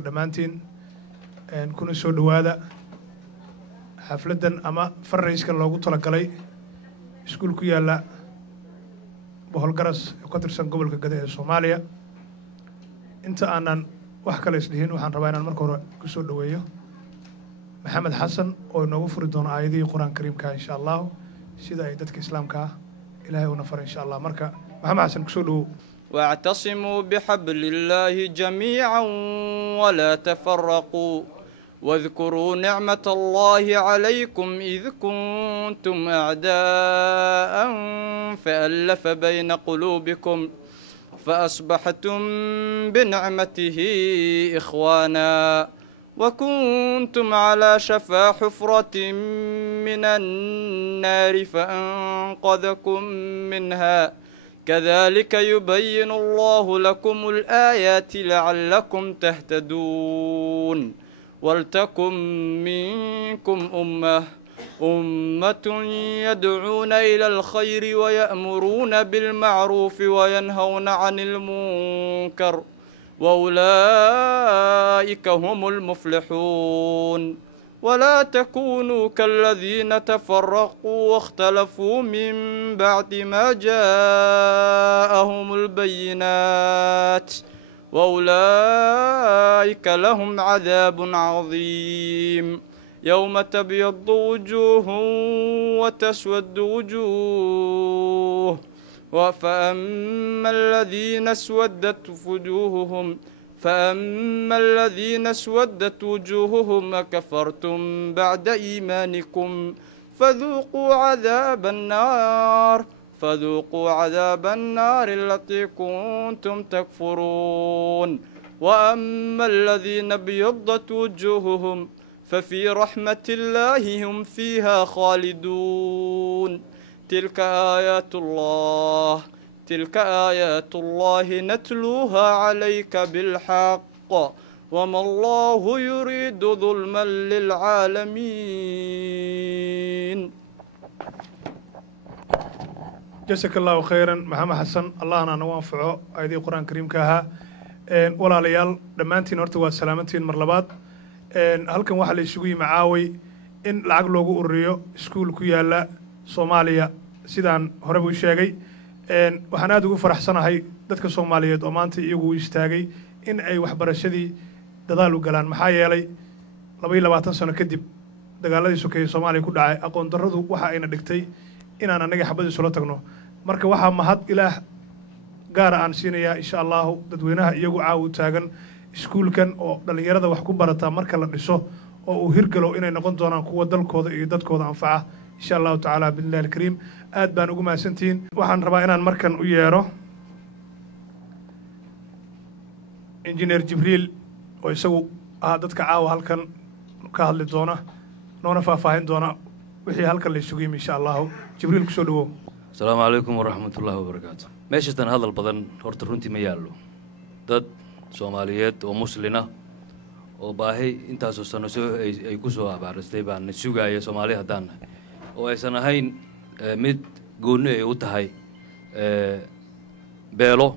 dhammaantiin kuna soo dhawaada xafladan ama farriiskan loogu talagalay iskuul ku yaala bohol garas oo ka tirsan gobolka Gade ee Soomaaliya inta aanan wax kale isdhihin waxaan rabaa inaan marka hore ku soo dhaweeyo Maxamed Xasan oo inoogu furi doono aayadihii Qur'aan Kariimka insha Allah sida ay dadka Islaamka Ilaahay una faro insha Allah marka Maxamed Xasan ku soo dhawo واعتصموا بحبل الله جميعا ولا تفرقوا واذكروا نعمة الله عليكم إذ كنتم أعداء فألف بين قلوبكم فأصبحتم بنعمته إخوانا وكنتم على شفا حفرة من النار فأنقذكم منها كذلك يبين الله لكم الآيات لعلكم تهتدون ولتكن منكم أمة يدعون إلى الخير ويأمرون بالمعروف وينهون عن المنكر وأولئك هم المفلحون ولا تكونوا كالذين تفرقوا واختلفوا من بعد ما جاءهم البينات وأولئك لهم عذاب عظيم يوم تبيض وجوه وتسود وجوه فأما الذين اسودت وجوههم أكفرتم بعد إيمانكم فذوقوا عذاب النار التي كنتم تكفرون وأما الذين ابيضت وجوههم ففي رحمة الله هم فيها خالدون تلك آيات الله نتلوها عليك بالحق وما الله يريد ظلما للعالمين. جزاك الله خيرا محمد حسن الله أنا نوافعه أيدي القرآن الكريم كها ولا ليال دمانتين ورتوا سلامتين مرلبات هل كان واحد يسوي معاوي إن العقل لوجو الريو سكول كيالا Soomaaliya sidaan horeba u sheegay waxaan aad ugu faraxsanahay dadka Soomaaliyeed oo maanta iyagu istaagay in ay waxbarashadii dadaal u galaan maxaa yeelay 22 sano kadib dagaaladii sokeeye Soomaaliya ku dhacay aqoon darradu waxa ayna dhigtay inaan anaga xabad isula tagno marka waxa mahad Ilaah gaar aan siinaya insha Allah dadweynaha iyagu caaw taagan iskuulkan oo dhalinyarada wax ku barata marka la dhiso oo uu hirgalo inay noqon doonaan kuwa dalkooda iyo dadkooda anfaca إن شاء الله تعالى بالله الكريم أدبان وجمع سنتين وحن ربنا مركن وياره إنجنير جبريل ويسوي هذا كعاو هالكن كهل الدونا نونا فاهين دونا وحي هالكن اللي سويم إن شاء الله جبريل كسولو السلام عليكم ورحمة الله وبركاته ماشي هذا البدن هرترونتي ميالو ضد سوماليات ومسلمة وباهي انت سنسو أي كسوها بعرستي بان نسوقا يا سومالي هدان oo aysan ahayn mid gooni ay u tahay beelo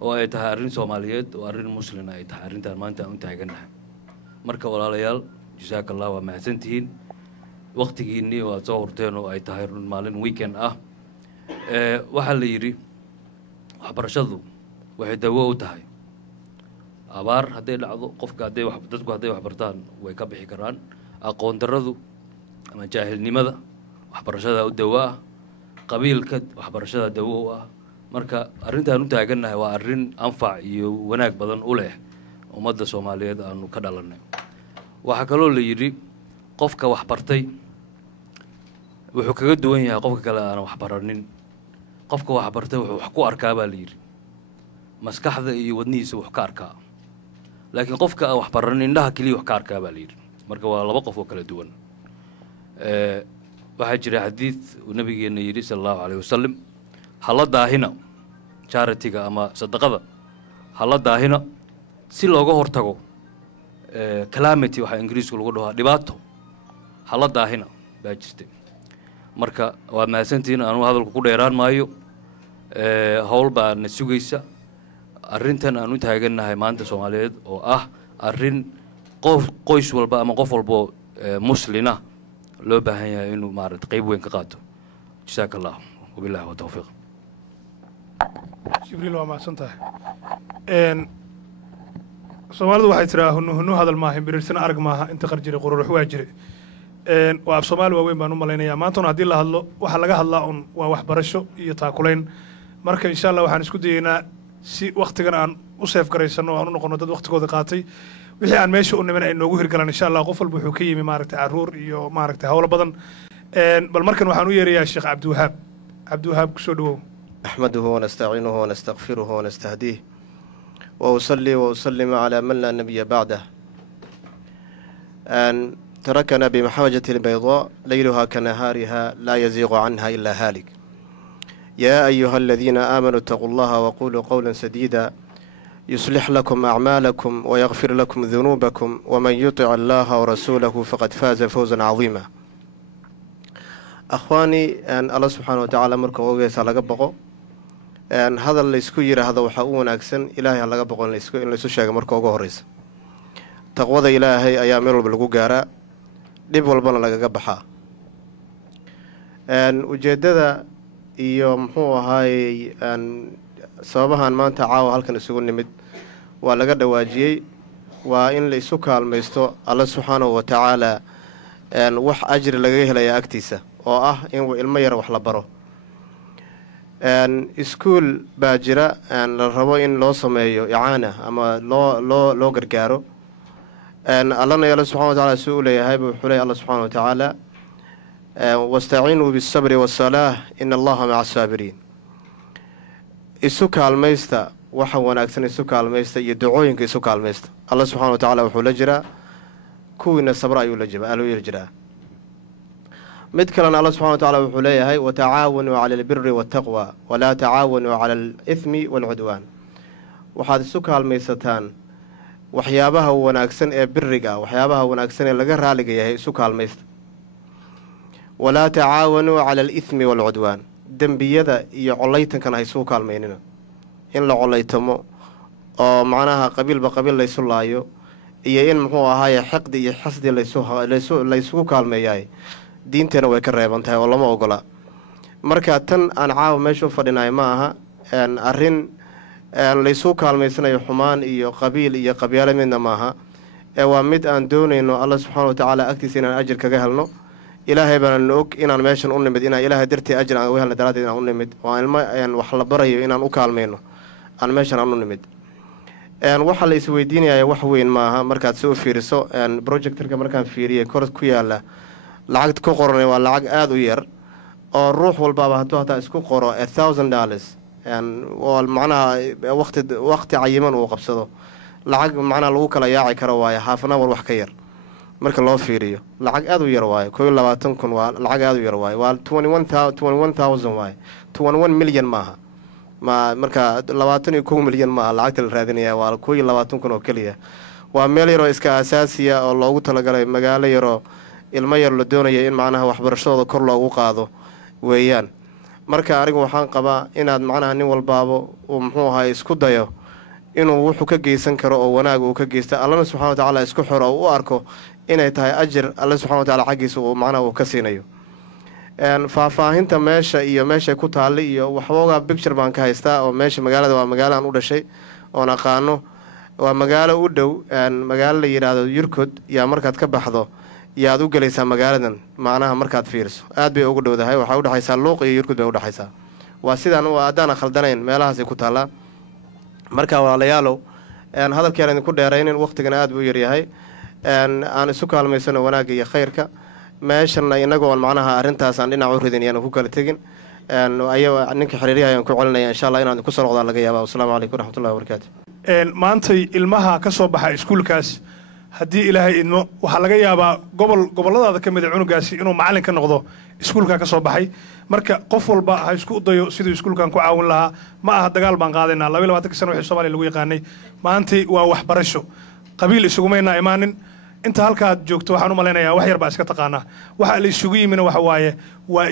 oo ay tahay arrin Soomaaliyeed oo arrin Muslim ay tahay arrintan maanta aan taaganahay marka walaalayaal jazaakallahu wa mahadsantiin waqtigiinii waa soo horteen oo ay tahay run maalin weekend ah waxa la yiri waxbarashadu waxay dawo u tahay abaar haday dhacdo qofka dadku haday wax bartaan way ka bixi karaan aqoon darradu ama jaahilnimada waxbarashada u dawaa qabiilka waxbarashada dawo ah marka arrintan u taaganahay waa arrin anfac iyo wanaag badan u leh ummadda Soomaaliyeed aanu ka dhalanay waxa kale oo la yiri qofka wax bartay wuxuu kaga duwan yahay qofka kale aan wax baranin qofka wax bartay wuxuu wax ku arkaa baa la yiri maskaxda iyo wadnihiisa wax ka arkaa laakiin qofka aan wax baranin indhaha kaliya wax ka arkaa baa la yiri marka waa laba qof oo kala duwan waxaa jira xadiis uu nabigeena yiri sallallahu alayhi wasallam hala daahina charity-ga ama sadaqada hala daahina si looga hortago calamity waxa Ingiriisku lagu dhaho dhibaato hala daahina baa jirtay marka waa mahadsantiin aanu hadalku ku dheeraan maayo hawl baa na sugaysa arrintan aanu taaganahay maanta Soomaaliyeed oo ah arrin qoys walba ama qof walbo muslina loo baahan yahay inuu maaragtay qayb weyn ka qaato jazaaka allah wabillahi watawfiiq jibriil waa mahadsan tahay soomaalidu waxay tiraa hunu hadal maaha biriirsana arag maaha inta qar jiray qururux waa jire waa af soomaali waaweyn baan u malaynayaa maantana haddii la hadlo waxa laga hadlaa un waa waxbarasho iyo taakulayn marka insha allah waxaan isku dayeynaa si waktigan aan u seef garaysano o aan u noqono dad waktigooda qaatay wixii aan meesha u nimin ay noogu hirgalaan insha allah qof walba wuxuu ka yimi maaragtay caruur iyo maaragtay howlo badan bal markan waxaan u yeerayaa sheekh cabdiwahaab kusoo dhawow أحمده ونستعينه ونستغفره ونستهديه وأصلي وأسلم على من لا نبي بعده أن تركنا بمحوجة البيضاء ليلها كنهارها لا يزيغ عنها إلا هالك يا أيها الذين آمنوا اتقوا الله وقولوا قولا سديدا يصلح لكم أعمالكم ويغفر لكم ذنوبكم ومن يطع الله ورسوله فقد فاز فوزا عظيما أخواني أن الله سبحانه وتعالى مركو وغيسا لقبقو أن هذا اللي يسكو يرى هذا وحاونا أكسن إلهي لقبقو إن يسو شاق مركو وغوريس تقوى إلهي أيام يرل بلقو قارا ديب والبانا لقبحا أن وجدد يوم هو هاي أن sababahan maanta caawa halkan isugu nimid waa laga dhawaajiyey waa in la isu kaalmaysto alla subxaanahu wa tacaala wax ajri laga helaya agtiisa oo ah in ilmo yar wax la baro iskuul baa jira la rabo in loo sameeyo icaana ama loo gargaaro allana alla subxana wa tacala suu u leeyahay buu wuxuu leeyahy alla subxaana wa tacaala wastaciinuu biالsabri waالsalaaة ina allaha maca asaabiriin isu kaalmaysta waxa wanaagsan isu kaalmaysta iyo ducooyinka isu kaalmaysta alla subxana wa tacaala wuxuu la jiraa kuwiina sabra ayuu la jiraa mid kalena alla subxana wa tacala wuxuu leeyahay watacaawanuu cala albiri waataqwa walaa tacaawanuu cala alithmi waalcudwaan waxaad isu kaalmaysataan waxyaabaha wanaagsan ee biriga waxyaabaha wanaagsan ee laga raaliga yahay isu kaalmaysta walaa tacaawanuu cala alithmi waalcudwaan dembiyada iyo colaytankana ha isugu kaalmaynina in la colaytamo oo macnaha qabiilba qabiil laysu laayo iyo in muxuu ahaaye xiqdi iyo xasdi laysugu kaalmeeyaay diinteena way ka reeban tahay oo lama ogola marka tan aan caawa meesha u fadhinayo ma aha arrin laysugu kaalmaysanayo xumaan iyo qabiil iyo qabyaalo midna maaha waa mid aan doonayno alla subxaana wa tacaala agtiisa inaan ajir kaga helno ilaahay baana og inaan meeshan u nimid inaan ilaahay dartii ajir aan uga helna daraaddeed inaan u nimid waa ilmo wax la barayo inaan u kaalmayno aan meeshan aan u nimid waxaa la isweydiinaya wax weyn maaha markaad si u fiiriso projectorka markaan fiiriyay kor ku yaala lacagta ku qoran waa lacag aada u yar oo ruux walbaaba hadduu hataa isku qoro $1,000 oo macnaha waqti cayiman uu qabsado lacag macnaha lagu kala yaaci karo waayo haafnawar wax ka yar marka loo fiiriyo lacag aad u yar waayo 22,000 waa lacag aad u yar waayo waa 21,000 waayo 21 milyan maaha marka 21 milyan maaha lacagta la raadinaya waa 22,000 oo kaliya waa meel yaroo iska asaasiya oo loogu talagalay magaalo yaroo ilmo yar la doonaya in macnaha waxbarashadooda kor loogu qaado weeyaan marka anigu waxaan qabaa inaad macnaha nin walbaabo uu muxuu ahaa isku dayo inuu wuxuu ka geysan karo oo wanaag uu ka geysta allana subxana wa tacaala isku xiro oo u arko inay tahay ajir alla subxana wa tacaala xaggiisa uu macnaha uu ka siinayo faahfaahinta meesha iyo meeshay ku taalli iyo waxboogaa bicture baan ka haystaa oo meesha magaalada waa magaalo aan u dhashay oon aqaano waa magaalo u dhow magaalo la yidhaahdo yurkod yaa markaad ka baxdo yaad u gelaysaa magaaladan macnaha markaad fiiriso aad bay ugu dhowdahay waxaa udhexaysaa luuq iyo yurkud bay udhexaysaa waa sidaan haddaana khaldanayn meelahaasay ku taallaa marka walaalayaalow hadalkiaan idinku dheeraynin waqtigana aad buu u yaryahay aan isu kaalmaysano wanaagga iyo khayrka meeshana inagu oon macnaha arrintaas aan dhinac u ridin yaan ku kala tegin ninka xiriiryaha ayaan ku celinaya insha allah inaan ku soo noqdaan laga yaaba wasalaamu calaykum waraxmatullahi wabarakaatu maantay ilmaha ka soo baxa iskuulkaas haddii ilaahay idmo waxaa laga yaabaa gobolladaada ka mida cunugaasi inuu macallin ka noqdo iskuulkaa ka soo baxay marka qof walba ha isku dayo siduu iskuulkan ku caawin lahaa ma aha dagaal baan qaadaynaa 22 sano wixii Soomaaliya lagu yaqaanay maantay waa waxbarasho qabiil isugumayna imaanin inta halkaad joogto waxaan u malaynayaa wax yar baa iska taqaanaa waxa la isugu yimina waxa waaye waa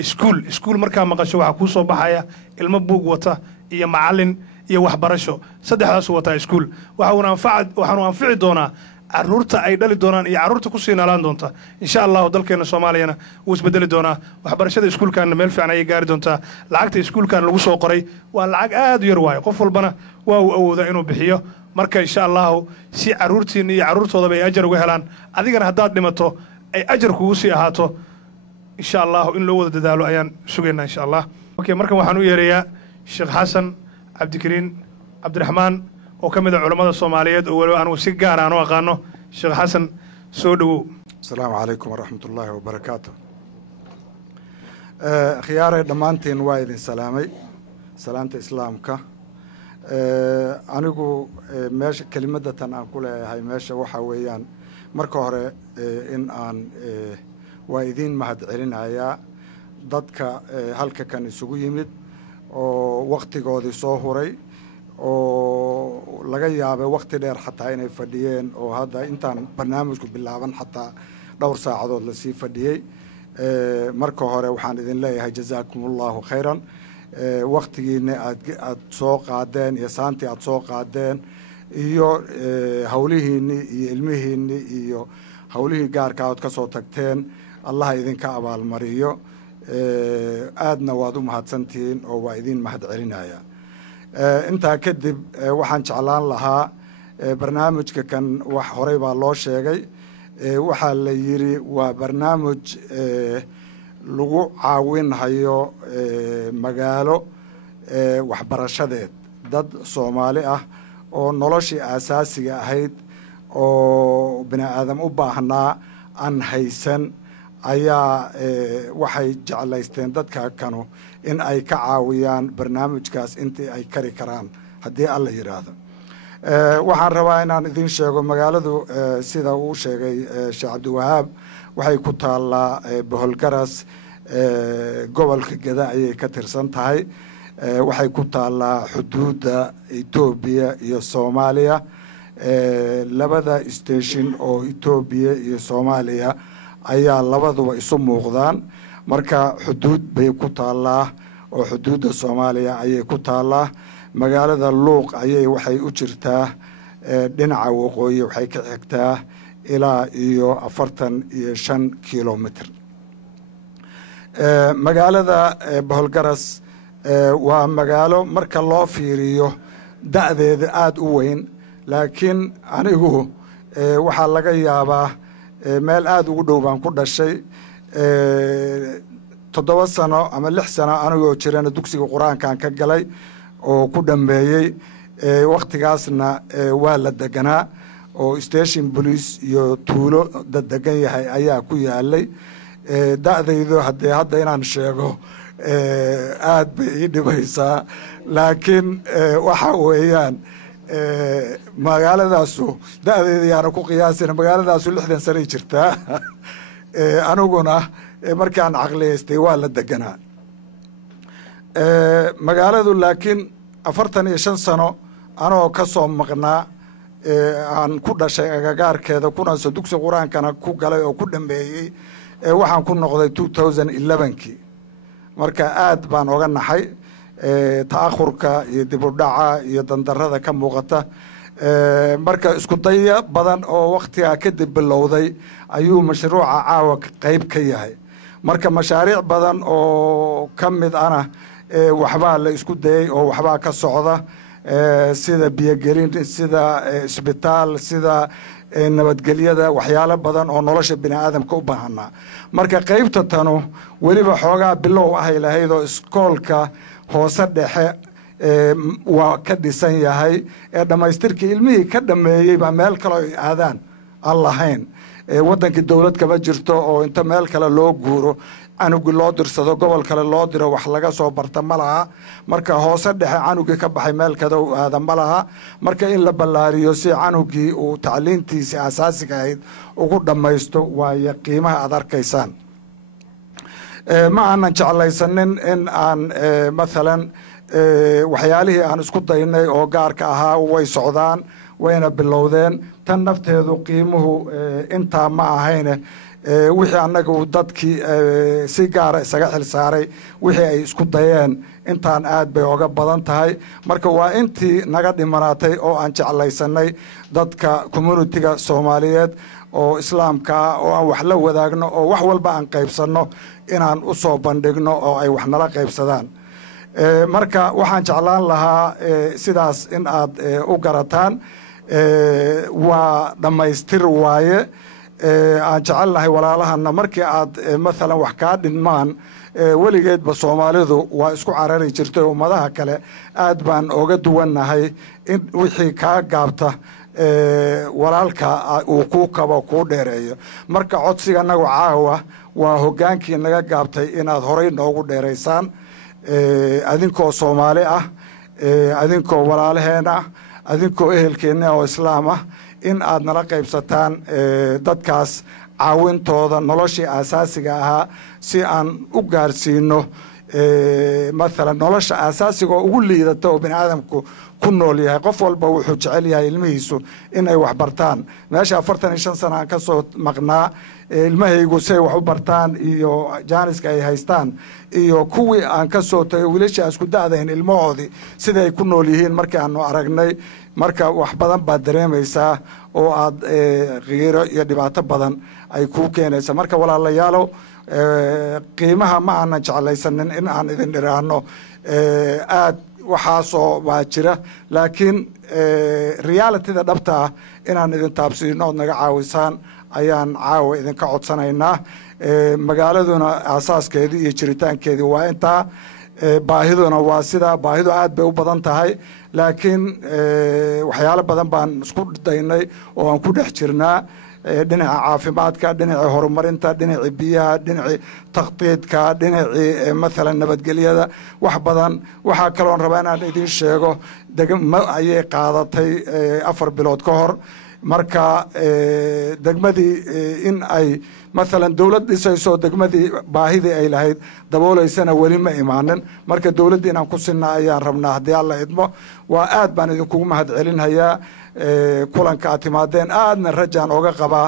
iskuul markaa maqasho waxaa kuu soo baxaya ilmo buug wata iyo macallin iyo waxbarasho saddexdaas wataa iskuul waxaanu anfici doonaa caruurta ay dhali doonaan iyo caruurta kusii noolaan doonta insha allahu dalkeena soomaaliyana wuu isbedeli doonaa waxbarashada iskuulkaana meel fiican ayay gaari doontaa lacagta iskuulkan lagu soo qoray waa lacag aad u yar waayo qof walbana waa uu awoodaa inuu bixiyo marka insha allahu si caruurtiina iyo caruurtoodaba ay ajar uga helaan adigana haddaad dhimato ay ajar kugu sii ahaato insha allahu in loo wada dadaalo ayaan sugaynaa insha allah okay markan waxaan u yeerayaa sheekh xasan cabdikariin cabdiraxmaan oo ka mid ah culammada soomaaliyeed oo waliba anugu si gaar aan u aqaano sheekh xasan soo dhowow asalaamu calaykum waraxmat ullaahi wabarakaatu khiyaarey dhammaantiin waa idin salaamay salaamta islaamka anigu meesha kelimadda tan aan ku leeyahay meesha waxaa weeyaan marka hore in aan waa idiin mahad celinayaa dadka halka kan isugu yimid oo wakhtigoodii soo huray oo laga yaabay wakhti dheer xataa inay fadhiyeen oo hadda intaan barnaamijku bilaaban xataa dhowr saacadood lasii fadhiyey marka hore waxaan idin leeyahay jazaakum allahu khayran wakhtigiina aad soo qaadeen iyo saantii aad soo qaadeen iyo hawlihiinni iyo ilmihiinni iyo hawlihii gaarka aad ka soo tagteen allaha idinka abaalmariyo aadna waad u mahadsantihiin oo waa idiin mahad celinaya intaa kadib waxaan jeclaan lahaa barnaamijka kan wax horey baa loo sheegay waxaa la yidhi waa barnaamij lagu caawinhayo magaalo waxbarashadeed dad Soomaali ah oo noloshii aasaasiga ahayd oo bini aadam u baahnaa aan haysan ayaa waxay jeclaysteen dadka kanu in ay ka caawiyaan barnaamijkaas intii ay kari karaan haddii alla yidhaahdo waxaan rabaa inaan idin sheego magaaladu sida uu sheegay sheekh cabdiwahaab waxay ku taallaa boholgaras gobolka geda ayay ka tirsan tahay waxay ku taallaa xuduudda Etoobiya iyo Soomaaliya labada station oo Etoobiya iyo Soomaaliya ayaa labaduba isu muuqdaan marka xuduud bay ku taallaa oo xuduudda Soomaaliya ayay ku taallaa magaalada Luuq ayay waxay u jirtaa dhinaca waqooyi waxay ka xigtaa ilaa iyo 45 kilomitir magaalada Boholgaras waa magaalo marka loo fiiriyo da'deeda aad u weyn laakiin anigu waxaa laga yaabaa meel aad ugu dhow baan ku dhashay 7 sano ama 6 sano anigoo jirana dugsiga quraankan ka galay oo ku dhameeyay waqtigaasna waa la deganaa oo station police iyo tuulo degan yahay ayaa ku yaalay da'daydu hadda inaan sheego aad bay ii dhibaysaa laakiin waxa weeyaan magaaladaasu da'deeda yaana ku qiyaasin magaaladaasu 60 sano jirtaa aniguna markaan caqliyeystay waa la deganaa magaaladu laakiin 45 sano anoo ka soo maqnaa aan ku dhashay agagaarkeeda kuna soo dugsi quraankana ku galay oo ku dhameeyay waxaan ku noqday 2011kii marka aad baan oga naxay ta'akhurka iyo dib u dhaca iyo dandarrada ka muuqata marka isku daya badan oo waqtiga kadib bilowday ayuu mashruuca caawa qayb ka yahay marka mashaariic badan oo ka mid ana waxbaa la isku dayay oo waxbaa ka socda sida biyogelin sida isbitaal sida nabadgelyada waxyaalo badan oo nolosha bini aadamka u baahanaa marka qaybta tanu weliba xoogaa bilow ahay lahayd oo iskoolka hoose dhexe waa ka dhisan yahay dhammaystirkii ilmihii ka dhameeyey baa meel kale ay aadaan aan lahayn waddankii dowlad kama jirto oo inta meel kale loo guuro canugi loo dirsado gobol kale loo diro wax laga soo barta ma laha marka hoose dhexe canugii ka baxay meel kada u aada ma laha marka in la ballaariyo si canugii uu tacliintiisa asaasiga ahayd ugu dhammaysto waayo qiimaha aad arkaysaan ma aanan jeclaysanin in aan maalan waxyaalihii aan isku daynay oo gaarka ahaa way socdaan wayna bilowdeen tan nafteedu qiimuhu intaa ma ahayne wixii annagu dadkii si gaara isaga xil saaray wixii ay isku dayeen intaan aad bay oga badan tahay marka waa intii naga dhimanaatay oo aan jeclaysanay dadka communitiga Soomaaliyeed oo islaamka ah oo aan wax la wadaagno oo wax walba aan qaybsanno inaan u soo bandhigno oo ay wax nala qaybsadaan marka waxaan jeclaan lahaa sidaas in aad u garataan waa dhamaystir waaye aan jecelnahay walaalahana markii aad maalan wax kaa dhinmaan weligeedba Soomaalidu waa isku carari jirtay ummadaha kale aad baan oga duwannahay in wixii kaa gaabta walaalka uu ku kabo ku dheereeyo marka codsiga anagu caawa waa hogaankii naga gaabtay inaad horay noogu dheeraysaan adinkoo Soomaali ah adinkoo walaalaheena ah adinkoo ehelkeena oo islaam ah in aad nala qaybsataan dadkaas caawintooda noloshii asaasiga ahaa si aan u gaarsiino maalan nolosha asaasiga ugu liidata oo bini'aadamku ku nool yahay qof walba wuxuu jecel yahay ilmihiisu inay wax bartaan meesha 45 sano aan ka soo maqnaa ilmahaygu say wax u bartaan iyo jaaniska ay haystaan iyo kuwii aan ka soo tagay wiilasha isku da'dayn ilmahoodii sida ay ku nool yihiin markii aanu aragnay marka wax badan baad dareemaysaa oo aad qiiro iyo dhibaato badan ay ku keenaysa marka walaalayaalow qiimaha ma aanan jeclaysanin in aan idin dhiraano aad waxaasoo waa jira laakiin realityda dhabta ah inaan idin taabsiino ood naga caawisaan ayaan caawa idinka codsanaynaa magaaladuna asaaskeedii iyo jiritaankeedii waa intaa baahiduna waa sidaa baahidu aad bay u badan tahay laakiin waxyaalo badan baan isku daynay oo aan ku dhex jirnaa dhinaca caafimaadka dhinaca horumarinta dhinaca biyaha dhinaca taqtiidka dhinaca maalan nabadgelyada wax badan waxa kale oo rabaa inaan idin sheego degmo ayay qaadatay 4 bilood ka hor marka degmadii in ay maalan dawlad dhisayso degmadii baahidii ay lahayd dabooleysana weli ma imaanin marka dawladda inaan ku sinna ayaan rabnaa haddii alla idmo waa aad baan idinkugu mahad celinhayaa kulanka aad timaadeen aadna rajaan oga qabaa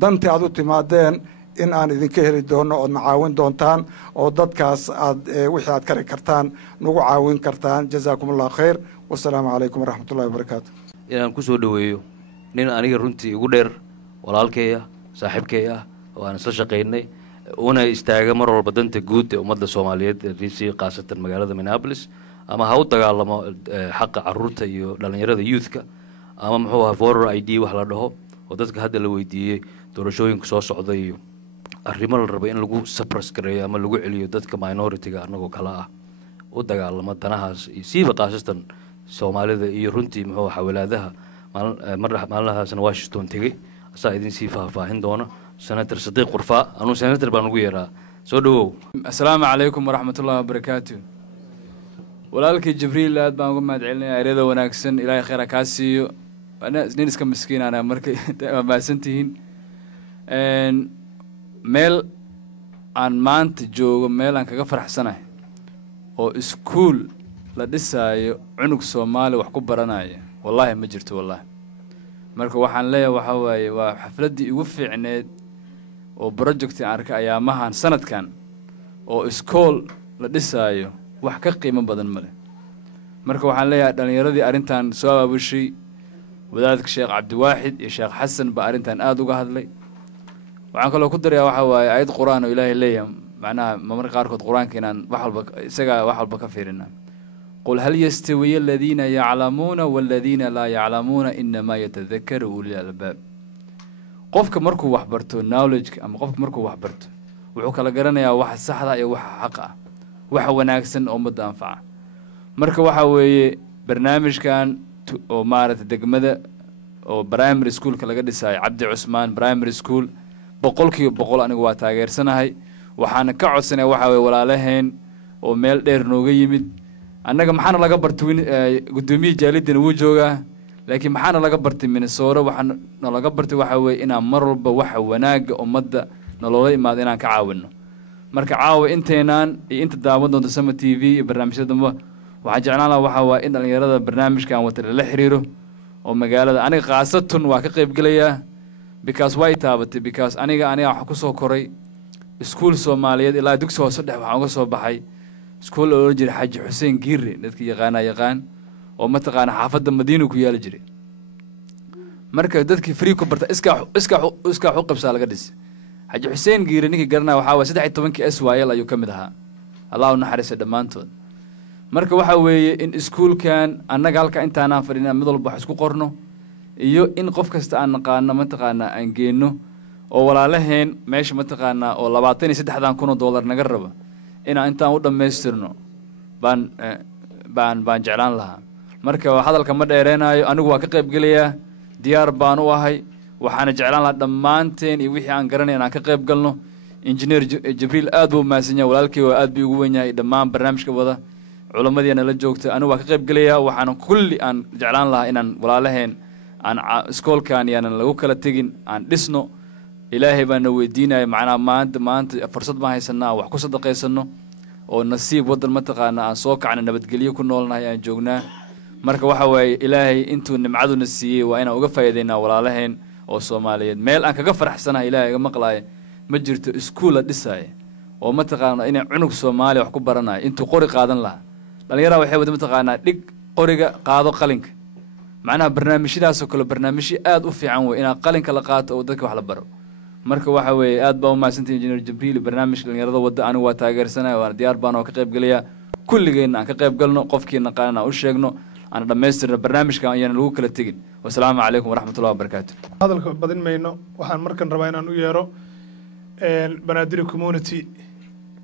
dantii aad u timaadeen in aan idinka heli doono oodna caawin doontaan oo dadkaas aad wixii aad kari kartaan nagu caawin kartaan jazaakum allahu khayr wasalaamu calaykum waraxmatullahi wabarakaatu inaan ku soo dhaweeyo nin aniga runtii igu dheer walaalkay ah saaxiibkay ah oo aan isla shaqaynay una istaaga mar walba danta guud ee ummadda Soomaaliyeed riisi qaasatan magaalada Minneapolis ama ha u dagaalamo xaqa carruurta iyo dhalinyarada youthka ama muxuu ahaa voter ID wax la dhaho oo dadka hadda la weydiiyey doorashooyinka soo socda iyo arrimo la rabo in lagu suppress gareeyo ama lagu celiyo dadka minority-ga anagoo kala ah u dagaalamo danahaas iyo siiba qaasatan Soomaalida iyo runtii muxuu ahaa walaadaha maalmahaasna Washington tegey asaa idin sii faahfaahin doona senator Sadiq Qurfa anu senator baan ugu yeeraa soo dhawow assalaamu calaykum waraxmatullahi wabarakaatu walaalkii Jibriil aad baan uga mahad celinayaa ereyada wanaagsan ilaahay khayr ka siiyo nin iska miskiin ana markay maasantihiin meel aan maanta joogo meel aan kaga faraxsanahay oo iskuul la dhisaayo cunug Soomaali wax ku baranaya wallahi ma jirto wallahi marka waxaan leeyahay waxa waaye waa xafladii ugu fiicneed oo project aan arkay ayaamahan sanadkan oo iskool la dhisaayo wax ka qiimo badan male marka waxaan leeyahay dhalinyaradii arintan soo aabushay wadaadka Sheekh Cabdiwaahid iyo Sheekh Xasan ba arintan aad uga hadlay waxaan kaloo ku darayaa waxa waaye ayad quraan oo Ilaahay leeyahay macnaha marka qaarkood quraanka inaan wax walba isaga wax walba ka fiirinaa قل هل يستوي الذين يعلمون والذين لا يعلمون إنما يتذكر أولي الألباب قفك مركو وحبرتو knowledge أما قفك مركو وحبرتو وحوك لقرنا يا واحد صحراء يا واحد حقا واحد وناكسن أو مد أنفع مركو واحد برنامج كان أو مارة دقمدة أو برايمري سكول كلاقدي ساي عبد عثمان برايمري سكول بقول كي بقول أنا قوات تاجر سنة هاي وحنا كعد سنة واحد ولا لهين وميل دير نوجي annaga maxaana laga bartay gudoomiye jaalidina wuu joogaa laakiin maxaana laga bartay Minnesota waxaana laga bartay waxa weey inaan mar walba waxa wanaaga ummadda nolol imaad inaan ka caawino marka caawa inteenaan iyo inta daawan doonto Sama TV iyo barnaamijyada waxaan jeclaan lahaa waxa waa in dhalinyarada barnaamijkan wata la xiriiro oo magaalada aniga qaasatan waa ka qayb galayaa because way taabatay because aniga waxa ku soo koray iskuul Soomaaliyeed ilaa dugsi hoose dhex waxaan uga soo baxay iskuul oo jiray Xaji Xuseen Giire dadka yaqaan oo ma taqaan xaafadda Madiina ku yaal jiray marka dadkii free ku barta iska qabsaa laga dhis Xaji Xuseen Giire ninkii garanaa waxa waa 13 SYL ayuu kamid ahaa Allah u naxariiso dhamaantood marka waxa weeye in iskuulkan annaga halka intaana fadhina mid walba wax isku qorno iyo in qof kasta aan naqaano ma taqaana aan geeno oo walaalaheen meesha ma taqaana oo 23,000 dollar naga rabo intaan u dhameystirno baan jeclaan lahaa marka hadalka ma dheereenaayo anigu waa ka qayb gelayaa diyaar baan u ahay waxaana jeclaan lahaa dhammaanteen iyo wixii aan garanay inaan ka qayb galno injineer Jibriil aad buu maasan yahay walaalkii waa aad buu ugu weyn yahay dhammaan barnaamijka wada culimadiina la joogta anigu waa ka qayb gelayaa waxaan kulli aan jeclaan lahaa inaan walaalaheen aan iskoolkan yaanan lagu kala tegin aan dhisno ilaahay baana weydiinaya macnaa maanta fursad baan haysanaa wax ku sadaqaysano oo nasiib wadan ma taqaana aan soo kacna nabadgelyo ku noolnahay aan joognaa marka waxa waaye ilaahay intuu nimcaduna siiyey waa inaan uga faa'iideynaa walaalaheen oo Soomaaliyeed meel aan kaga faraxsanahay ilaahay iga maqlaay ma jirto iskuul la dhisay oo ma taqaana inay cunug Soomaali wax ku baranayo intuu qori qaadan lahaa dhalinyarada waxay wada ma taqaana dhig qoriga qaado qalinka macnaha barnaamijyadaas oo kale barnaamijyo aad u fiican way inaa qalinka la qaato oo dadka wax la baro marka waxa weeye aad baa u maasantay injineer Jibriil barnaamijka dhalinyarada wada anigu waa taageersanahay waan diyaar baan oo ka qayb galaya kulligeena aan ka qayb galno qofkii naqaana u sheegno aan dhameystirno barnaamijkan ayaan lagu kala tegin wassalaamu calaykum waraxmatullahi wabarakaatuh hadalka badin mayno waxaan markan rabaa inaan u yeero Banaadir community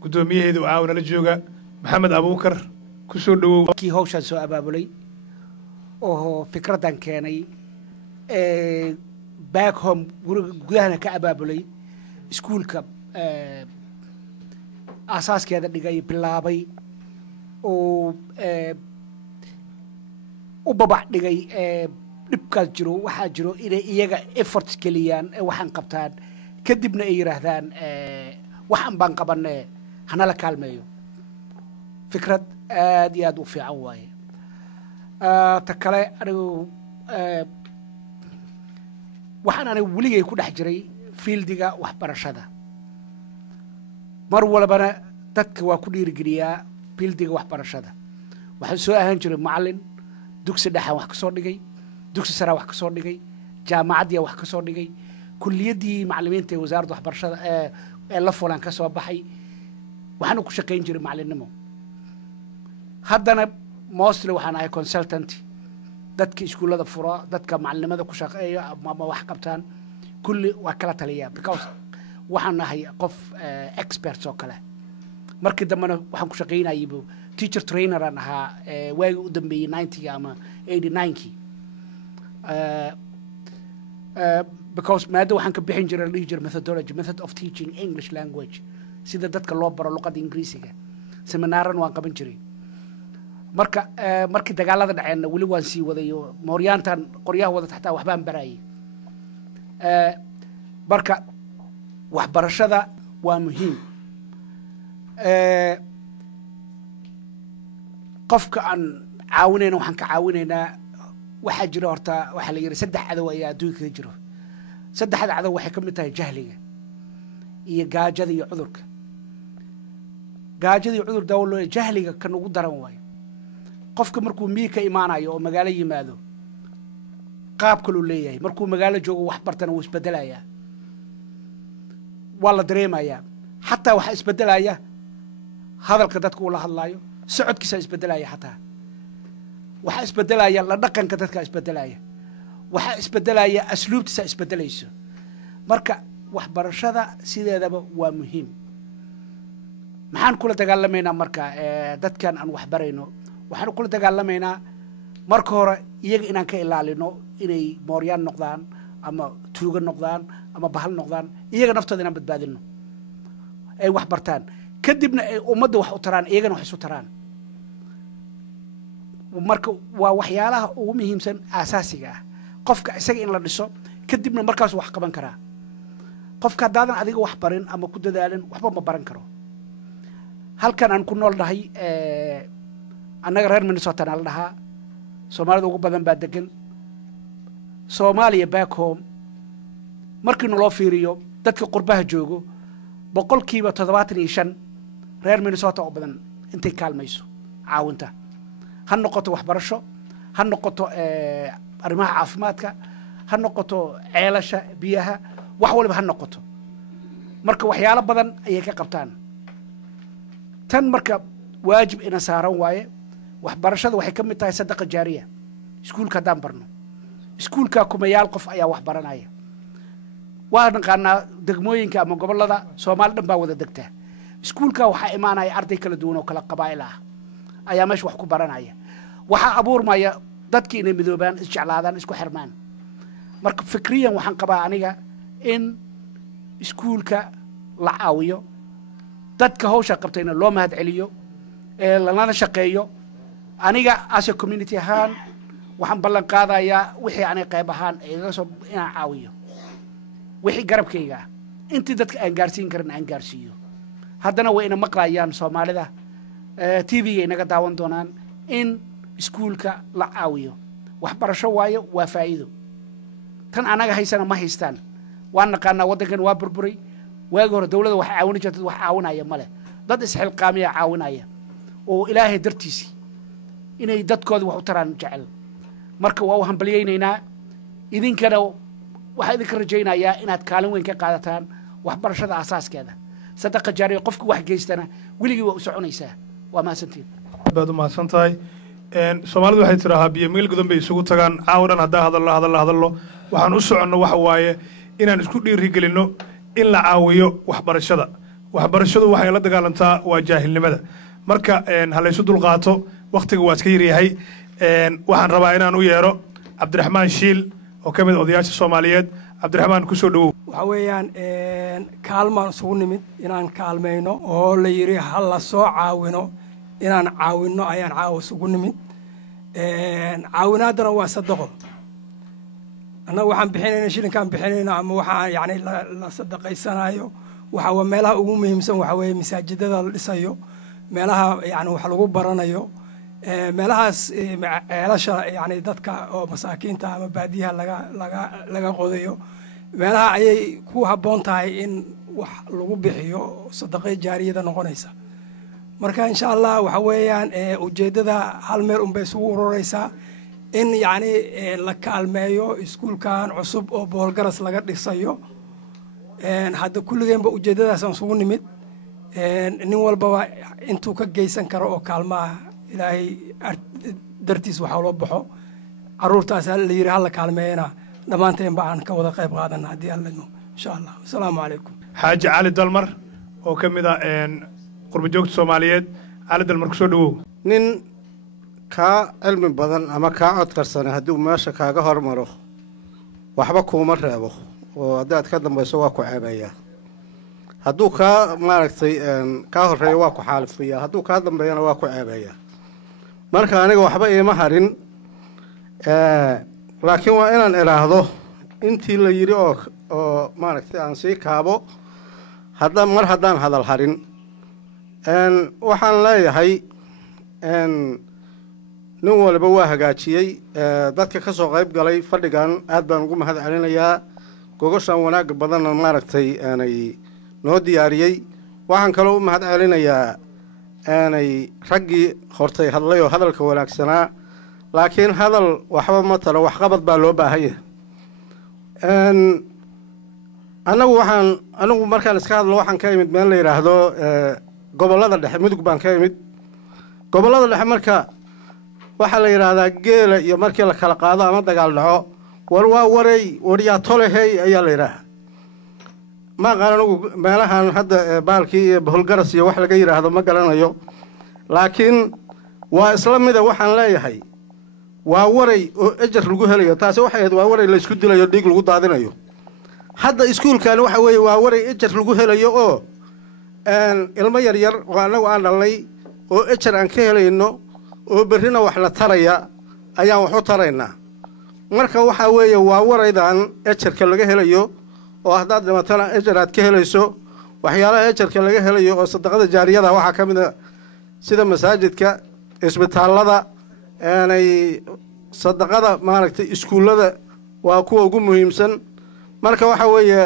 gudoomiyaheedu caawina la jooga Maxamed Abuukar ku soo dhawow kii hawshan soo abaabulay oo fikradan keenay back home gudahana ka abaabulay iskuulka asaaskeeda dhigay bilaabay oo u babax dhigay dhibkaas jiro waxaa jiro inay iyaga efforts geliyaan waxaan qabtaan kadibna ay yiraahdaan waxaan baan qabanay hana la kaalmeeyo fikrad aad iyo aad u fiican waaye ta kale anigu waxaan anigu weligay ku dhex jiray fieldiga waxbarashada mar walbana dadka waa ku dhiirigeliyaa fieldiga waxbarashada waxaan soo ahaan jiray macallin dugsi dhexe wax ka soo dhigay dugsi sare wax ka soo dhigay jaamacadii wax ka soo dhigay kulliyadii macallimiinta ee wasaaradda waxbarashada ee la fulan ka soo baxay waxaan ku shaqayn jiray macallinimo haddana mostly waxaan ahay consultant dadka iskuulada furo dadka macallimada ku shaqeeyo ama wax qabtaan kulli waa kala taliyaa because waxaan ahay qof experts oo kale markii dambena waxaan ku shaqaynayay teacher trainer aan ahaa waagi u dambeeyay 90 ama 89kii because maada waxaan ka bixin jiray la dhihi jiray methodology method of teaching English language sida dadka loo baro luqadda Ingiriisiga seminaaran waan qaban jiray markii dagaalada dhaceen wali waan sii waday mooryaantan qoryaha wada taxta waxbaan barayay marka waxbarashada waa muhiim qofka aan caawinayna waxaan ka caawinaynaa waxaa jira horta waxaa la yiri 3 cadow ayaa adduunka jiro 3 cadow waxay ka mid tahay jahliga iyo gaajada iyo cudurka gaajada iyo cudur dawlo jahliga kan ugu daran waayo qofka markuu mii ka imaanayo oo magaalo yimaado qaab kale uu leeyahay markuu magaalo joogo wax bartana wuu isbedelayaa wala dareemaya xataa waxa isbedelaya hadalka dadku uu la hadlaayo socodkiisa isbedelaya xataa waxa isbedelaya la dhaqanka dadka isbedelaya waxa isbedelaya asluubtiisa isbedelayso marka waxbarashada sideedaba waa muhiim maxaan kula dagaalamaynaa marka dadkan aan wax barayno waxaan kula dagaalamaynaa marka hore iyaga inaan ka ilaalino inay mooryaan noqdaan ama tuuga noqdaan ama bahal noqdaan iyaga naftooda inaan badbaadino ay wax bartaan kadibna ay ummadda wax u taraan iyagana wax isu taraan marka waa waxyaalaha ugu muhiimsan asaasiga ah qofka isaga in la dhiso kadibna markaas wax qaban karaa qofka haddaadan adiga wax barin ama ku dadaalin waxba ma baran karo halkan aan ku nool nahay annaga reer Minnesota la dhahaa Soomaalida ugu badan baa degan Soomaaliya back home markii naloo fiiriyo dadka qurbaha joogo boqolkiiba 75 reer Minnesota oo badan intay kaalmayso caawinta ha noqoto waxbarasho ha noqoto arrimaha caafimaadka ha noqoto ceelasha biyaha wax walba ha noqoto marka waxyaalo badan ayay ka qabtaan tan marka waajib ina saaran waaye waxbarashada waxay ka mid tahay sadaqa jaariya iskuulka hadaan barno iskuulka kumayaal qof ayaa wax baranaya waa naqaanaa degmooyinka ama gobolada Soomaali dhan baa wada degtaa iskuulka waxaa imaanaya arday kala duwan oo kala qabaa'il ah ayaa meesha wax ku baranaya waxaa abuurmaya dadkii inay midoobaan isjeclaadaan isku xirmaan marka fikriyan waxaan qabaa aniga in iskuulka la caawiyo dadka hawsha qabtayna loo mahad celiyo lana shaqeeyo aniga as a community ahaan waxaan ballan qaadayaa wixii aanay qayb ahaan iga soo inaan caawiyo wixii garabkayga intii dadka aan gaarsiin karin aan gaarsiiyo haddana way ina maqlayaan Soomaalida TV-ga inaga daawan doonaan in iskuulka la caawiyo waxbarasho waayo waa faa'iido tan anaga haysana ma haystaan waan naqaanaa waddankan waa burburay waagi hore dawladda wax caawin jirtay wax caawinaya male dad isxilqaamiya caawinaya oo ilaahay dartiisi inay dadkooda wax u taraan jecel marka waa u hambaliyeynaynaa idinkana waxaa idinka rajaynayaa inaad kaalin weyn ka qaadataan waxbarashada asaaskeeda sadaqa jaariya qofku wax geystana weligii waa u soconaysaa waa mahadsantiin baad u mahadsan tahay Soomaalidu waxay tiraahdaa biyo meel gudan bay isugu tagaan caawadan haddaa hadallo waxaan u soconno waxa waaye inaan isku dhiirigelinno in la caawiyo waxbarashada waxay la dagaalantaa waa jaahilnimada marka ha la isu dulqaato waqtiga waa iska yaryahay waxaan rabaa inaan u yeero Cabdiraxmaan Shiil oo ka mid odayaasha Soomaaliyeed Cabdiraxmaan ku soo dhawow waxa weeyaan kaalmaan isugu nimid inaan kaalmayno oo la yiri hal la soo caawino inaan caawino ayaan caawa isugu nimid caawinaadana waa sadaqo annagu waxaan bixinayna shilinkaan bixinayna ama waxaan yacni la sadaqaysanayo waxa waa meelaha ugu muhiimsan waxa weeye masaajidada la dhisayo meelaha yacni wax lagu baranayo meelahaas ceelasha yacni dadka oo masaakiinta ama baadiyaha laga qodayo meelaha ayay ku habboon tahay in wax lagu bixiyo sadaqay jaariyada noqonaysa marka insha allah waxa weeyaan ujeeddada hal meel unbay isugu ururaysaa in yacni la kaalmeeyo iskuulkan cusub oo boolgaras laga dhisayo hadda kulligeenba ujeeddadaasaan isugu nimid nin walbaba intuu ka geysan karo oo kaalmaha ilaahay dartiis waxaa loo baxo carruurtaas la yidhi halla kaalmeeyana dhammaanteen ba aan ka wada qayb qaadana haddii allano insha allah asalaamu calaykum xaaji cali dalmar oo ka mid ah qurba joogta Soomaaliyeed cali dalmar ku soo dhawow nin kaa cilmi badan ama kaa codkarsana hadduu meesha kaaga hormaro waxba kuuma reebo oo haddaad ka dambayso waa ku ceebeeyaa hadduu kaa maaragtay kaa horreeyo waa ku xaalifiyaa hadduu kaa dambeeyana waa ku ceebeeyaa marka aniga waxba iima harin laakiin waa inaan idhaahdo intii la yidhi oo maaragtay aan sii kaabo mar haddaan hadal harin waxaan leeyahay nin walba waa hagaajiyey dadka ka soo qayb galay fadhigan aad baan ugu mahad celinayaa gogoshan wanaagga badanna maaragtay aanay noo diyaariyey waxaan kaloo u mahad celinayaa aanay raggii hortay hadlay oo hadalka wanaagsanaa laakiin hadal waxba ma talo waxqabad baa loo baahanya anigu markaan iska hadlo waxaan ka imid meel la yidhaahdo gobollada dhexe mudug baan ka imid gobollada dhexe marka waxaa la yidhaahdaa geela iyo markii la kala qaado ama dagaal dhaco war waa warey waryaa tolehey ayaa la yidhaaha ma aqaan anigu meelahan hadda baalkii iyo boholgaras iyo wax laga yidhaahdo ma garanayo laakiin waa isla mida waxaan leeyahay waa waray oo ejar lagu helayo taasi waxay ahayd waa waray la isku dilayo dhiig lagu daadinayo hadda iskuulkan waxa weeye waa waray ejar lagu helayo oo ilmo yaryar oo annagu aan dhalnay oo ejar aan ka helayno oo berrina wax la taraya ayaan wax u taraynaa marka waxaa weeye waa waraydan ejarka laga helayo oo haddaad dhimatana ejar aad ka helayso waxyaalaha ejarka laga helayo oo sadaqada jaariyada waxaa ka mid a sida masaajidka isbitaallada sadaqada maaragtay iskuullada waa kuwa ugu muhiimsan marka waxa weeye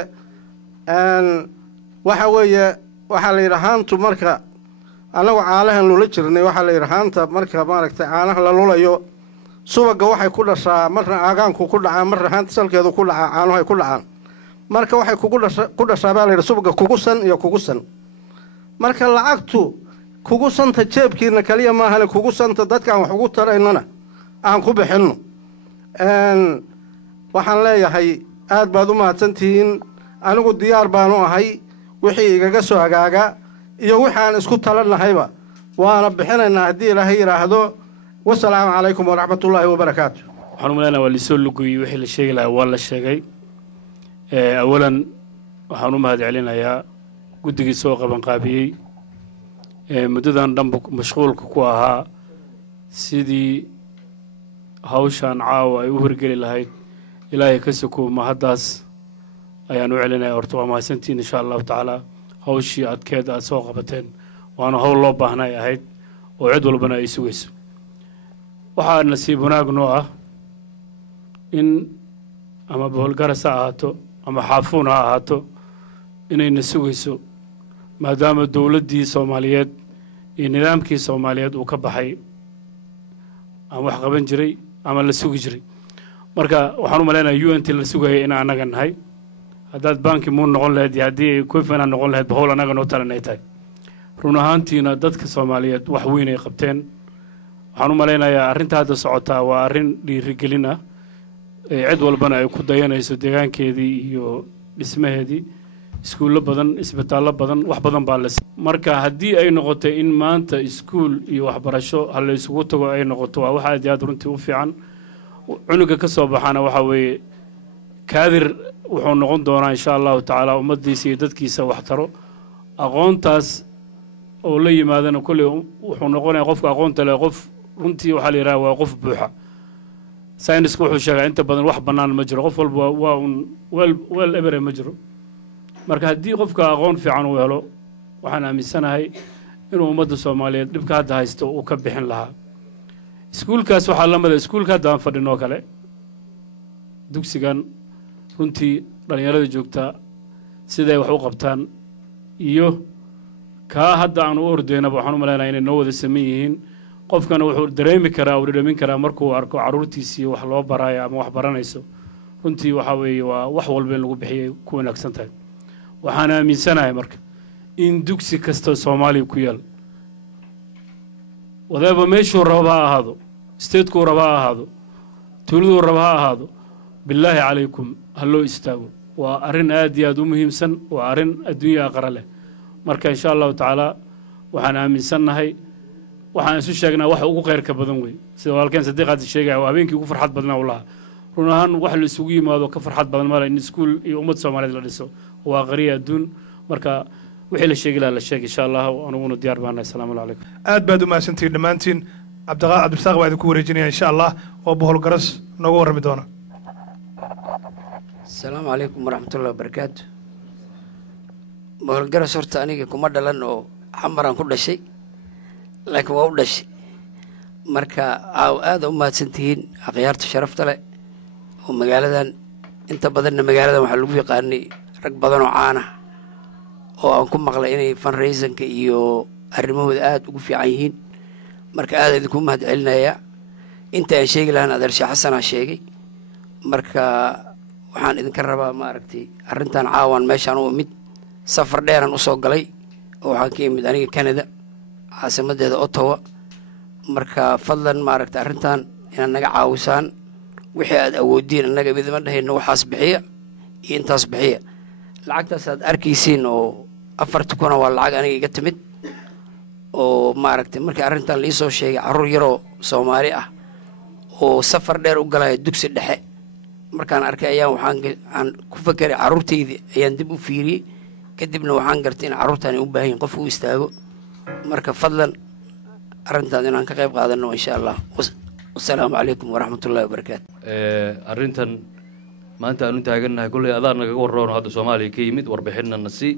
waxaa la yidhi haantu marka annagu caanahan lula jirnay waxaa la yidhi haanta marka maaragtay caanaha la lulayo subaga waxay ku dhashaa marna aagaanku ku dhacaa marna haanta salkeedu ku dhacaa caanuhu ay ku dhacaan marka waxay ku dhashaa baa la yidhi subaga kugusan iyo kugusan marka lacagtu kugusanta jeebkiina kaliya maahane kugusanta dadkaan wax ugu taraynana aan ku bixinno waxaan leeyahay aad baad u mahadsantihiin anigu diyaar baanu ahay wixii igaga soo hagaaga iyo waxaan isku talanahayba waana bixinaynaa haddii ilaahay yidhaahdo wasalaamu calaykum waraxmatullaahi wabarakaatu waxaan umaleynaa waa lisoo lugoyey wixii la sheegi lahaa waa la sheegay awalan waxaan u mahad celinayaa guddigii soo qabanqaabiyey muddadan dhanba mashquulka ku ahaa sidii hawshaan caawa ay u horgeli lahayd ilaahay ka sokow mahaddaas ayaan u celinaya horta waa mahadsantiin insha allahu tacaala hawshii adkeed aad soo qabateen waana hawl loo baahnay ahayd oo cid walbana ay sugayso waxaa nasiib wanaag noo ah in ama boholgaras ha ahaato ama xaafuun ha ahaato inayna sugayso maadaama dowladdii soomaaliyeed iyo nidaamkii soomaaliyeed uu ka baxay ama wax qaban jiray ama la sugi jiray marka waxaan u malaynayaa u n t la sugayay in annaga nahay haddaad banki muun noqon lahayd iyo haddii ay cofinaa noqon lahayd bahowl annaga noo talan ay tahay run ahaantiina dadka soomaaliyeed wax weyn ay qabteen waxaan u malaynayaa arrinta hadda socotaa waa arrin dhiirigelin ah cid walbana ay ku dayanayso deegaankeedii iyo dhismaheedii iskuullo badan isbitaallo badan wax badan baa la marka haddii ay noqoto in maanta iskuul iyo waxbarasho ha la isugu tago ay noqoto waa wax aad iyo aad runtii u fiican cunuga ka soo baxana waxaa weeye kaadir wuxuu noqon doonaa insha allahu tacaala ummaddiisa iyo dadkiisa wax taro aqoontaas oo la yimaadana kolley wuxuu noqonayaa qofka aqoonta leh qof runtii waxaa la yidhaha waa qof buuxa saynisku wuxuu sheegaa inta badan wax bannaan ma jiro qof walba waa un weel ebere ma jiro marka haddii qofka aqoon fiican uu helo waxaan aaminsanahay inuu ummadda soomaaliyeed dhibka hadda haysto uu ka bixin lahaa iskuulkaas waxaa la mida iskuulka hadda aan fadhinoo kale dugsigan runtii dhallinyarada joogtaa siday wax u qabtaan iyo kaa hadda aan u ordaynaba waxaan u malaynaya inay noo wada saman yihiin qofkana wuxuu dareemi karaa uu dhadhamin karaa markuu arko carruurtiisii wax loo baraayo ama wax baranayso runtii waxaa weeye waa wax walba in lagu bixiyay ku wanaagsan tahay waxaan aaminsanahay marka in dugsi kasta soomaaliya ku yaal wadaaba meeshuu raba ha ahaado statekuu raba ha ahaado tuuladuu raba ha ahaado bilaahi calaykum ha loo istaago waa arrin aad iyo aad u muhiimsan waa arrin adduunya aqara leh marka insha allahu tacaala waxaan aaminsannahay waxaan isu sheegnaa wax ugu khayrka badan wey sida walaalkeen sadiiqaad sheegaya waa habeenkii ugu farxad badnaa u lahaa run ahaan wax la isugu yimaado ka farxad badan male in iskuul iyo ummad soomaaliyeed la dhiso waa qariya adduun marka wixii la sheegi lahaa la sheeg insha allah anuguna diyaar baanahay asalaamu calaykum aad baad u mahadsantihiin dhammaantiin cabdirasaaq baa idinku wareejinaya insha allah oo bohol garas nooga warrami doona asalaamu calaykum waraxmatullahi wabarakaatu bohol garas horta aniga kuma dhalan oo xamaraan ku dhashay laakiin waa u dhashay marka aada u mahadsantihiin akhyaarta sharafta leh oo magaaladan inta badanna magaaladan waxaa lagu yaqaanay rag badan oo caana oo aan ku maqlay inay fundraisanka iyo arrimahooda aada ugu fiican yihiin marka aada idinku mahad celinayaa inta aan sheegi lahaan adeershe xasanaa sheegay marka waxaan idinka rabaa maaragtay arrintan caawan meeshaan u imid safar dheeran usoo galay oo waxaan ka imid aniga canada caasimadeeda ottawa marka fadlan maaragtay arrintan inaad naga caawisaan wixii aad awoodiin annaga midima dhahayno waxaas bixiya iyo intaas bixiya lacagtaas aad arkaysiin oo 40 kuna waa lacag aniga iga timid oo maaragtay markii arrintan liisoo sheegay carruur yaroo soomaali ah oo safar dheer u galaya dugsi dhexe markaan arkay ayaan waxaan ku fakeray carruurtaydii ayaan dib u fiiriyey kadibna waxaan gartay in carruurtaan ay u baahan yihin qof u istaago marka fadlan arrintaas inaan ka qayb qaadano insha allah wasalaamu calaykum waraxmatullahi wabarakaatu arrintan maanta aanu taagannahay kolley adaa nagaga warroon hadda soomaaliya ka yimid warbixinna na sii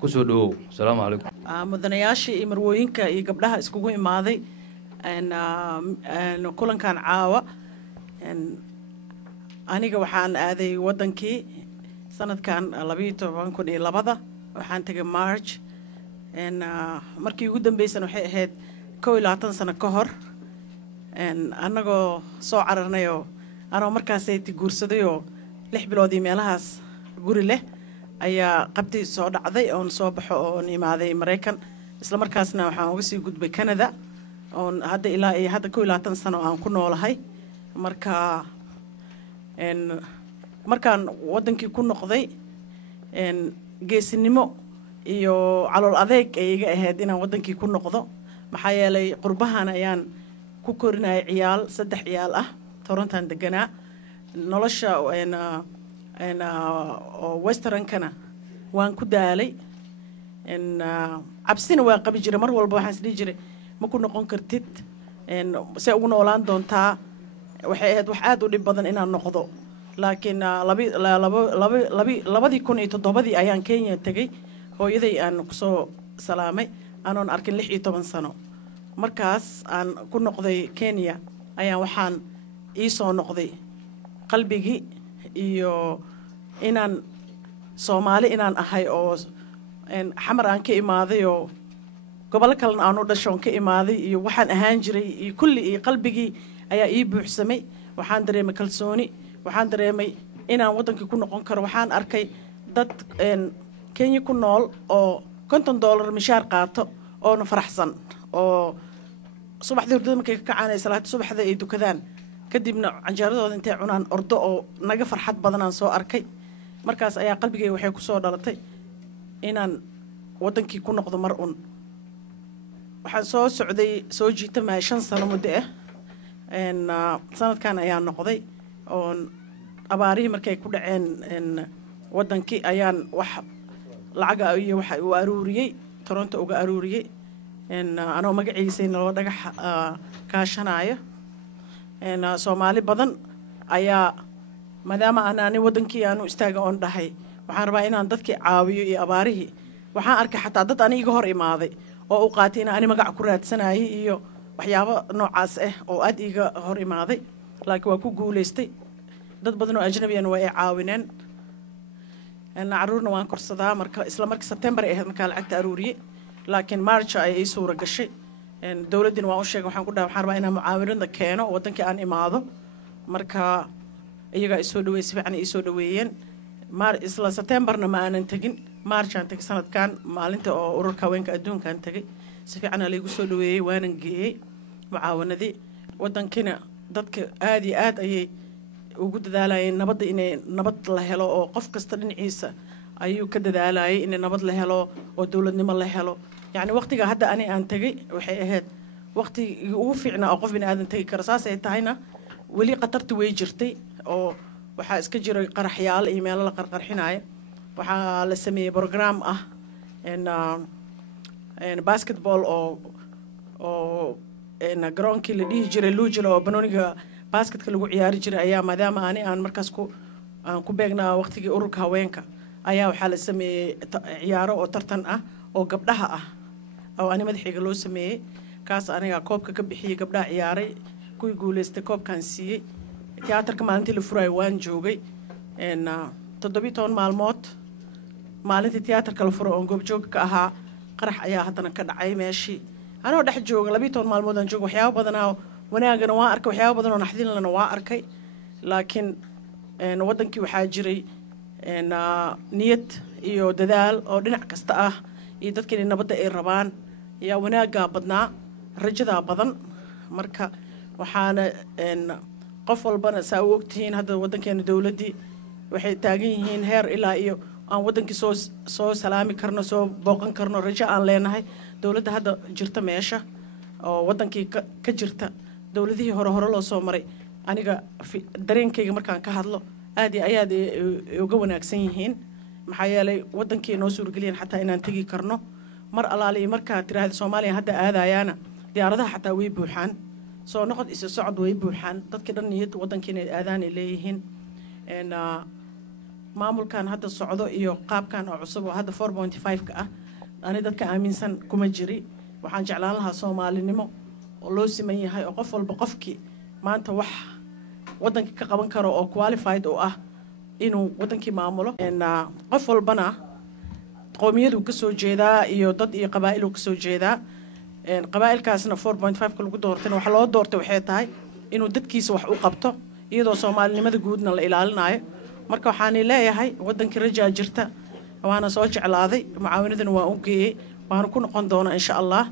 ku soo dhawow asalaamu calaykum mudanayaashii iyo marwooyinka iyo gabdhaha iskugu imaaday kulankan caawa aniga waxaan aaday wadankii sanadkan 2012 waxaan tagay March markii ugu dambeysana waxay ahayd 21 sano ka hor annagoo soo cararnayo anoo markaasay guursaday oo 6 biloodii meelahaas guri leh ayaa qabti soo dhacday oon soo baxo oon imaaday Mareykan isla markaasna waxaan uga sii gudbay Canada oon hadda ilaa ay hadda 21 sano aan ku noolahay markaan wadankii ku noqday geesinimo iyo calool adeeg ay iga ahayd inaan wadankii ku noqdo maxaa yeelay qurbahan ayaan ku korinay ciyaal 3 ciyaal ah Toronto deganaa nolosha westernkana waan ku daalay cabsina waan qabi jiray mar walba waxaan isdhihi jiray ma ku noqon kartid se ugu noolaan doontaa waxay ahayd wax aad u dhib badan inaan noqdo laakiin 2007 ayaan Kenya tagay hooyaday aan ku soo salaamay anoon arkin 16 sano markaas aan ku noqday Kenya ayaan waxaan ii soo noqday qalbigii iyo inaan Soomaali inaan ahay oo xamar aan ka imaaday oo gobol kale aan u dhashoon ka imaaday iyo waxaan ahaan jiray iyo kulli qalbigii ayaa ii buuxsamay waxaan dareemay kalsooni waxaan dareemay inaan wadankii ku noqon karo waxaan arkay dad Kenya ku nool oo $50 mishaar qaato oo faraxsan oo subaxdii hurdada markay ka kacaan salaad subaxda ay dukadaan kadibna canjeeradooda intay cunaan ordo oo naga farxad badan aan soo arkay markaas ayaa qalbigay waxay ku soo dhalatay inaan wadankii ku noqdo mar waxaan soo socday soo jiitamay 5 sano muddo sanadkan ayaa noqday oon abaarihii markay ku dhaceen wadankii ayaan wax lacaga iyo waxa uu aruuriyay Toronto uga aruuriyay anoo magaciisa loo dhagax kaashanayo Soomaali badan ayaa maadaama aanani wadankii aanu istaaga oon dhahay waxaan rabaa inaan dadkii caawiyo iyo abaarihii waxaan arkay xataa dad aniga hor imaaday oo u qaatay in aan magac ku raadsanayay iyo waxyaabo noocaas ah oo aad iga hor imaaday laakiin waa ku guuleystay dad badan oo ajnabi ah way caawineen caruurna waan korsadaa marka isla markii September ay ahayd markaa lacagta aruuriyay laakiin March ay ii suura gashay dawladina waan u sheegay waxaan ku dhahay waxaan rabaa inaan mucaawinada keeno wadankii aan imaado marka iyaga isoo dhaweeyay si fiican isoo dhaweeyeen isla Septemberna ma aanan tagin March aan tagay sanadkan maalinta oo ururka haweenka adduunka aan tagay si fiican la igu soo dhaweeyay waanan geeyay mucaawanadii wadankina dadka aad iyo aad ayay ugu dadaalayeen nabadda inay nabad la helo oo qof kasta dhinaciisa ayuu ka dadaalayay in nabad la helo oo dawladnimo la helo yani waqtiga hadda aan tagay waxay ahayd waqtigii ugu fiicnaa oo qof bini aadan tagi karo saas ay tahayna weli qatarta way jirtay oo waxaa iska jiray qaraxyaal iyo meelo la qarqarxinayo waxaa la sameeyay program ah basketball oo garoonkii la dhihi jiray Lujilo oo banooniga basketka lagu ciyaari jiray ayaa maadaama aan markaas aan ku beegnaa waqtigii ururka haweenka ayaa waxaa la sameeyay ciyaaro oo tartan ah oo gabdhaha ah oo ani madaxiga loo sameeyay kaas aniga koobka ka bixiyay gabdhaha ciyaaray kuwii guuleystay koobkan siiyay tiyaatarka maalintii la furay waan joogay 17 maalmood maalintii tiyaatarka la furo oo goobjoog ka ahaa qarax ayaa haddana ka dhacay meeshii anoo dhex jooga 12 maalmood aan joogo waxyaabo badan wanaagana waan arkay waxyaabo badan oo naxdinlana waan arkay laakiin wadankii waxaa jiray niyad iyo dadaal oo dhinac kasta ah iyo dadkii nabadda ay rabaan yaa wanaaga badnaa rajada badan marka waxaana qof walbana saa u ogtihiin hadda wadankeena dawladii waxay taagan yihiin heer ilaa iyo aan wadankii soo salaami karno soo booqan karno rajo aan leenahay dawladda hadda jirta meesha oo wadankii ka jirta dawladihii hore loo soo maray aniga dareenkayga markaan ka hadlo aad iyo ayaad uga wanaagsan yihiin maxaa yeelay wadankii noo suurgeliyeen xataa inaan tagi karno mar alaali markaa tiraahdo Soomaaliya hadda aadayaana diyaaradaha xataa way buuxaan soo noqod isu socod way buuxaan dadkii dhan niyad wadankiina aadaan ay leeyihiin maamulkan hadda socdo iyo qaabkan oo cusub oo hadda 4.5 ka ah ani dadka aaminsan kuma jiri waxaan jeclaan lahaa Soomaalinimo oo loo siman yahay oo qof walba qofkii maanta wax waddankii ka qaban karo oo qualified oo ah inuu waddankii maamulo qof walbana qoomiyaduu ka soo jeedaa iyo dad iyo qabaa'iluu ka soo jeedaa qabaa'ilkaasna 4.5 ka lagu doortayna waxa loo doortay waxay tahay inuu dadkiisa wax u qabto iyadoo soomaalinimada guudna la ilaalinayo marka waxaan leeyahay waddankii rajaa jirta waana soo jeclaaday mucaawinadana waa u geeyey waana ku noqon doonaa insha allah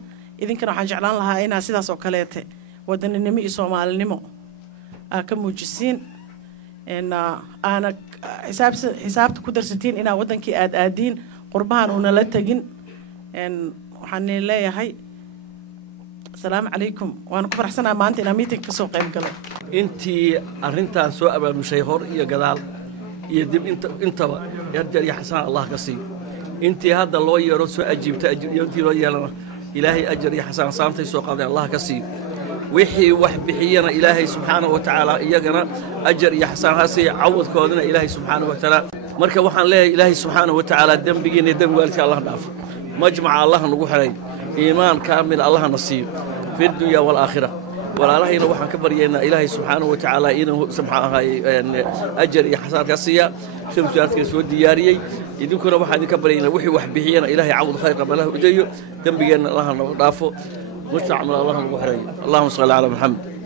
idinkana waxaan jeclaan lahaa inaa sidaas oo kaleete wadaninimo iyo soomaalinimo ka muujisiin aana xisaabta ku darsatiin inaa waddankii aadiin qurbahan uuna la tegin waxaan leeyahay asalaamu calaykum waana ku faraxsanaa maanta inaa meeting ka soo qayb galo intii arrintan soo abaamushay hor iyo gadaal iyo dib intaba ajar iyo xasaan allah ka siiyo intii hadda loo yeero soo ajiibta intii loo yeelana ilaahay ajar iyo xasaan saantay soo qaaday allah ka siiyo wixii wax bixiyana ilaahay subxaanahu wa tacaala iyagana ajar iyo xasaan ha siiyo cawadkoodana ilaahay subxaanahu wa tacaala marka waxaan leeyahay ilaahay subxaanahu wa tacaala dembigiina iyo dembi waalidka allah dhaafo majmaca allah nagu xiray iimaan kaamil allah na siiyo fi dunya waalaakhira walaalahayna waxaan ka baryaynaa ilaahay subxaanahu wa tacaala inuu samxa ahaay ajar iyo xasaan ka siiya sirsuaadka soo diyaariyey idinkuna waxaan idinka baryaynaa wixii wax bixiyana ilaahay cawd khayr qaba allah udeeyo dembigeenna allah nagu dhaafo mustacmal allah nagu xiray allahuma salli calaa maxamed